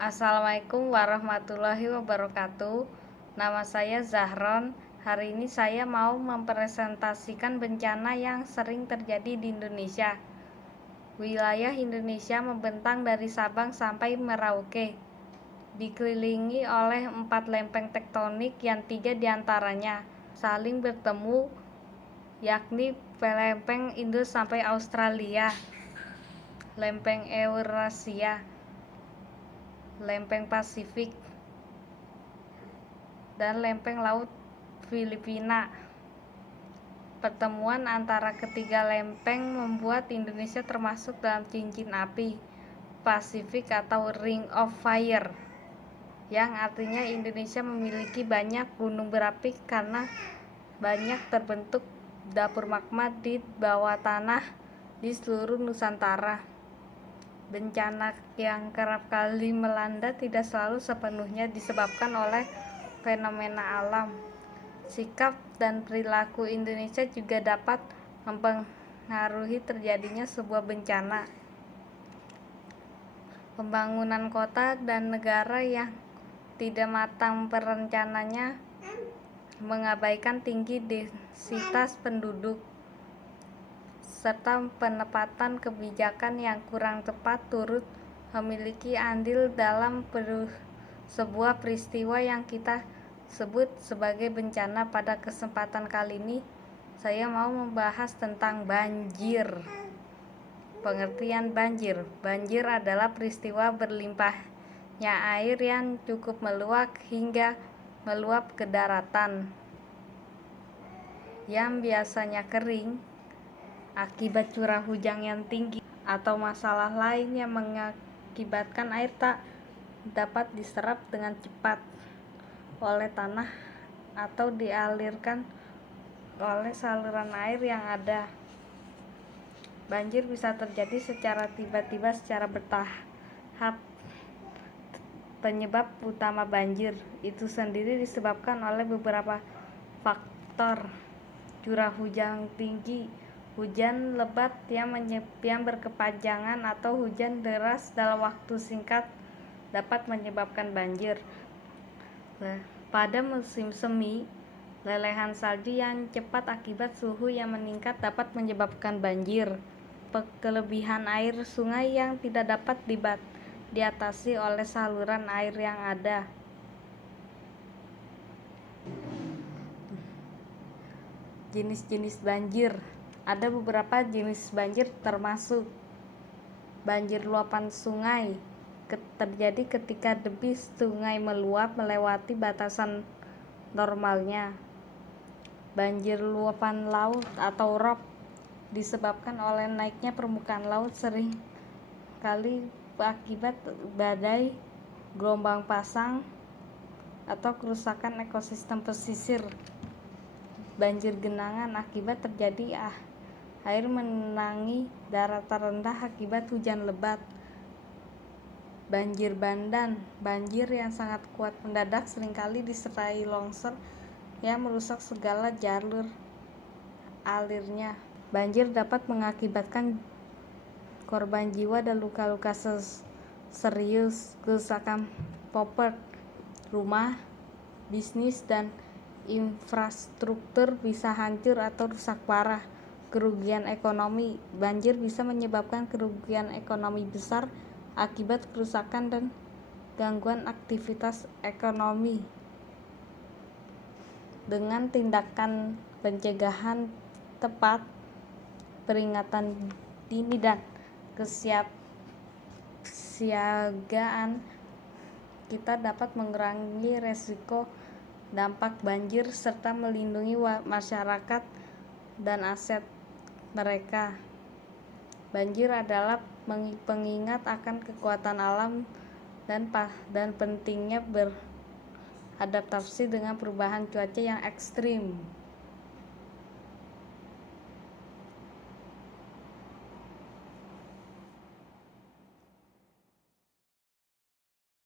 Assalamualaikum warahmatullahi wabarakatuh. Nama saya Zahron. Hari ini saya mau mempresentasikan bencana yang sering terjadi di Indonesia. Wilayah Indonesia membentang dari Sabang sampai Merauke, dikelilingi oleh 4 lempeng tektonik yang 3 diantaranya saling bertemu, yakni lempeng Indus sampai Australia, lempeng Eurasia, lempeng Pasifik, dan lempeng Laut Filipina. Pertemuan antara ketiga lempeng membuat Indonesia termasuk dalam cincin api Pasifik atau Ring of Fire, yang artinya Indonesia memiliki banyak gunung berapi karena banyak terbentuk dapur magma di bawah tanah di seluruh Nusantara. Bencana yang kerap kali melanda tidak selalu sepenuhnya disebabkan oleh fenomena alam. Sikap dan perilaku Indonesia juga dapat mempengaruhi terjadinya sebuah bencana. Pembangunan kota dan negara yang tidak matang perencanaannya mengabaikan tinggi densitas penduduk, serta penempatan kebijakan yang kurang tepat turut memiliki andil dalam sebuah peristiwa yang kita sebut sebagai bencana. Pada kesempatan kali ini saya mau membahas tentang banjir. Pengertian banjir. Banjir adalah peristiwa berlimpahnya air yang cukup meluap hingga meluap ke daratan, yang biasanya kering akibat curah hujan yang tinggi atau masalah lain yang mengakibatkan air tak dapat diserap dengan cepat oleh tanah atau dialirkan oleh saluran air yang ada. Banjir bisa terjadi secara tiba-tiba secara bertahap. Penyebab utama banjir itu sendiri disebabkan oleh beberapa faktor: curah hujan tinggi, hujan lebat yang berkepanjangan, atau hujan deras dalam waktu singkat dapat menyebabkan banjir. Pada musim semi, lelehan salju yang cepat akibat suhu yang meningkat dapat menyebabkan banjir. Kelebihan air sungai yang tidak dapat diatasi oleh saluran air yang ada. Jenis-jenis banjir. Ada beberapa jenis banjir termasuk banjir luapan sungai, terjadi ketika debit sungai meluap melewati batasan normalnya. Banjir luapan laut atau rob disebabkan oleh naiknya permukaan laut, sering kali akibat badai, gelombang pasang, atau kerusakan ekosistem pesisir. Banjir genangan akibat terjadi air mengenangi daratan rendah akibat hujan lebat. Banjir bandang, banjir yang sangat kuat mendadak seringkali disertai longsor yang merusak segala jalur alirnya. Banjir dapat mengakibatkan korban jiwa dan luka-luka serius. Kerusakan properti, rumah, bisnis, dan infrastruktur bisa hancur atau rusak parah. Kerugian ekonomi. Banjir bisa menyebabkan kerugian ekonomi besar akibat kerusakan dan gangguan aktivitas ekonomi. Dengan tindakan pencegahan tepat, peringatan dini, dan kesiapsiagaan, kita dapat mengurangi resiko dampak banjir serta melindungi masyarakat dan aset mereka. Banjir adalah pengingat akan kekuatan alam dan pentingnya beradaptasi dengan perubahan cuaca yang ekstrim.